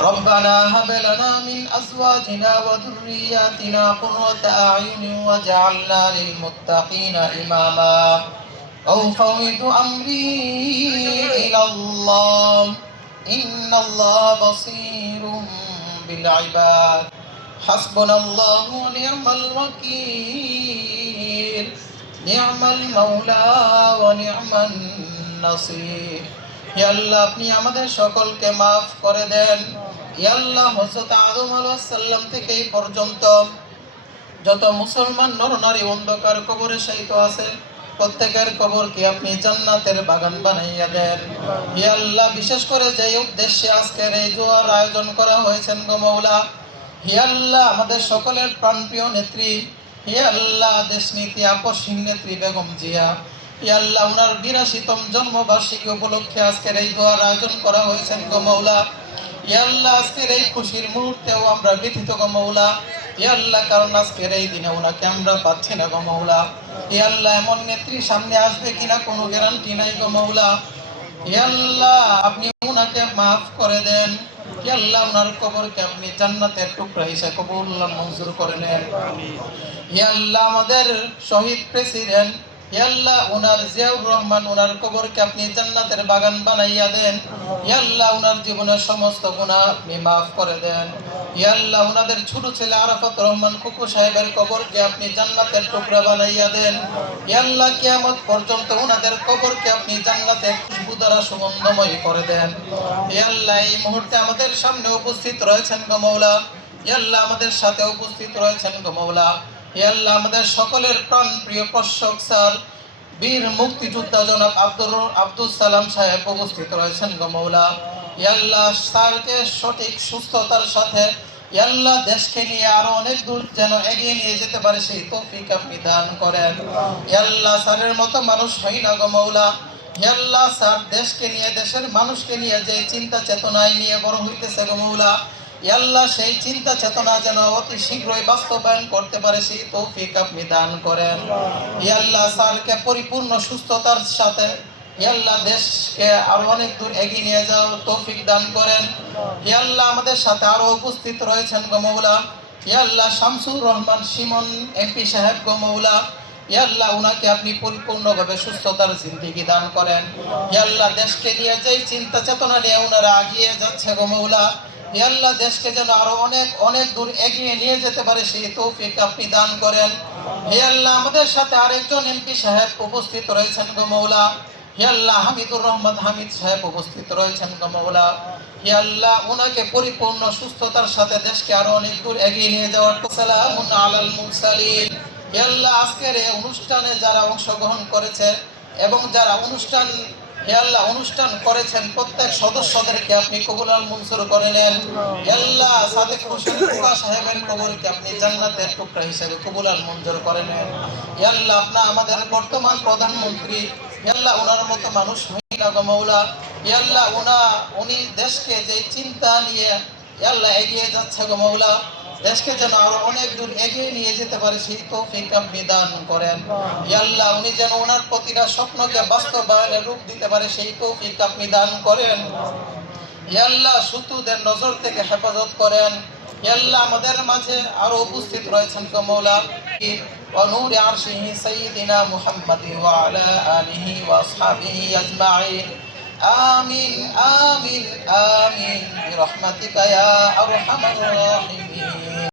ربنا هب لنا من أزواجنا وذرياتنا قرة أعين واجعلنا للمتقين إماما أفوض أمري إلى الله إن الله بصير بالعباد حسبنا الله ونعم الوكيل نعم المولى ونعم النصير হে আল্লাহ আপনি আমাদের সকলকে মাফ করে দেন। হে আল্লাহ হযরত আদম আলাইহিস সালাম থেকে এই পর্যন্ত যত মুসলমান নরনারী অন্ধকার কবরে শায়িত আছেন প্রত্যেকের কবরকে আপনি জান্নাতের বাগান বানাইয়া দেন। হে আল্লাহ বিশেষ করে যে উদ্দেশ্যে আজকের এই দোয়ার আয়োজন করা হয়েছে গো মাওলা, হে আল্লাহ আমাদের সকলের প্রাণপ্রিয় নেত্রী, হে আল্লাহ দেশনীতি আপসহীন নেত্রী বেগম জিয়া, হে আল্লাহ ওনার ৮২তম জন্মবার্ষিকী উপলক্ষে আজকের এই দোয়ার আয়োজন করা হয়েছে গো মাওলা। হে আল্লাহ আজকের এই খুশির মুহূর্তেও আমরা ব্যথিত গো মাওলা। হে আল্লাহ কারণ আজকের এই দিনে ওনাকে আমরা পাচ্ছি না গো মাওলা। হে আল্লাহ এমন নেত্রী সামনে আসবে কিনা কোনো গ্যারান্টি নাই গো মাওলা। হে আল্লাহ আপনি ওনাকে মাফ করে দেন। হে আল্লাহ ওনার কবরকে আপনি জান্নাতের টুকরা হিসেবে কবুল মঞ্জুর করে নেন। হে আল্লাহ আমাদের শহীদ প্রেসিডেন্ট, হে আল্লাহ ওনার জিয়াউর রহমান ওনার কবরকে আপনি জান্নাতের বাগান বানাইয়া দেন। হে আল্লাহ ওনার জীবনের সমস্ত গুনাহ আপনি মাফ করে দেন। হে আল্লাহ ওনাদের ছোট ছেলে আরাফাত রহমান কুকু সাহেবের কবরকে আপনি জান্নাতের টুকরা বানাইয়া দেন। হে আল্লাহ কিয়ামত পর্যন্ত ওনাদের কবরকে আপনি জান্নাতের খুশবু দ্বারা সুগন্ধময় করে দেন। হে আল্লাহ এই মুহূর্তে আমাদের সামনে উপস্থিত রয়েছেন গো মাওলা, হে আল্লাহ আমাদের সাথে উপস্থিত রয়েছেন গো মাওলা। হে আল্লাহ আমাদের সকলের প্রাণ প্রিয় পোষক স্যার বীর মুক্তিযোদ্ধা জনাব আব্দুল সালাম সাহেব উপস্থিত রয়েছেন গো মাওলা। হে আল্লাহ স্যারকে সঠিক সুস্থতার সাথে হে আল্লাহ দেশকে নিয়ে আরো অনেক দূর যেন এগিয়ে নিয়ে যেতে পারে সেই তৌফিক আপনি দান করেন। হে আল্লাহ স্যারের মতো মানুষ হই না গো মাওলা। হে আল্লাহ স্যার দেশকে নিয়ে দেশের মানুষকে নিয়ে যে চিন্তা চেতনায় নিয়ে বড় হইতেছে গো মাওলা, হে আল্লাহ সেই চিন্তা চেতনা যেন অতি শীঘ্রই বাস্তবায়ন করতে পারে সেই তৌফিক আপনি দান করেন। হে আল্লাহ স্যারকে পরিপূর্ণ সুস্থতার সাথে হে আল্লাহ দেশকে আরো অনেক দূর এগিয়ে নিয়ে যাওয়ার তৌফিক দান করেন। হে আল্লাহ আমাদের সাথে আরো উপস্থিত রয়েছেন গো মাওলা। হে আল্লাহ শামসুর রহমান সিমন এমপি সাহেব গো মাওলা, হে আল্লাহ উনাকে আপনি পরিপূর্ণভাবে সুস্থতার জিন্দেগি দান করেন। হে আল্লাহ দেশকে নিয়ে যেই চিন্তা চেতনা নিয়ে ওনারা এগিয়ে যাচ্ছে গো মাওলা, হে আল্লাহ দেশকে যেন আরো অনেক অনেক দূর এগিয়ে নিয়ে যেতে পারে সেই তৌফিক আপনি দান করেন। হে আল্লাহ আমাদের সাথে আরেকজন এমপি সাহেব উপস্থিত রয়েছেন গো মাওলা, হে আল্লাহ হামিদুর রহমান হামিদ সাহেব উপস্থিত রয়েছেন গো মাওলা। হে আল্লাহ ওনাকে পরিপূর্ণ সুস্থতার সাথে দেশকে আরো অনেক দূর এগিয়ে নিয়ে যাওয়ার সালামুন আলাল মুরসালিন। হে আল্লাহ আজকের এই অনুষ্ঠানে যারা অংশগ্রহণ করেছে এবং যারা হে আল্লাহ অনুষ্ঠান করেছেন প্রত্যেক সদস্যদেরকে আপনি কবুল মঞ্জুর করে নেন। হে আল্লাহ সাদেক হোসেন কুকা সাহেবের কবরকে আপনি জান্নাতের টুকরা হিসেবে কবুল মঞ্জুর করে নেন। হে আল্লাহ আপনি আমাদের বর্তমান প্রধানমন্ত্রী, হে আল্লাহ ওনার মতো মানুষ হই না গো মাওলা। হে আল্লাহ উনি দেশকে যে চিন্তা নিয়ে হে আল্লাহ এগিয়ে যাচ্ছে গো মাওলা, দেশকে যেন আরো অনেক দূর এগিয়ে নিয়ে যেতে পারে সেই তৌফিক আপনি দান করেন। হে আল্লাহ উনি যেন ওনার প্রতিটা স্বপ্নকে বাস্তবায়নে রূপ দিতে পারে সেই তৌফিক আপনি দান করেন। হে আল্লাহ শত্রুদের নজর থেকে হেফাজত করেন। হে আল্লাহ আমাদের মাঝে আরো উপস্থিত রয়েছেন গো মাওলা ونور عرشه سيدنا محمد وعلى آله وأصحابه أجمعين آمين آمين آمين برحمتك يا أرحم الراحمين.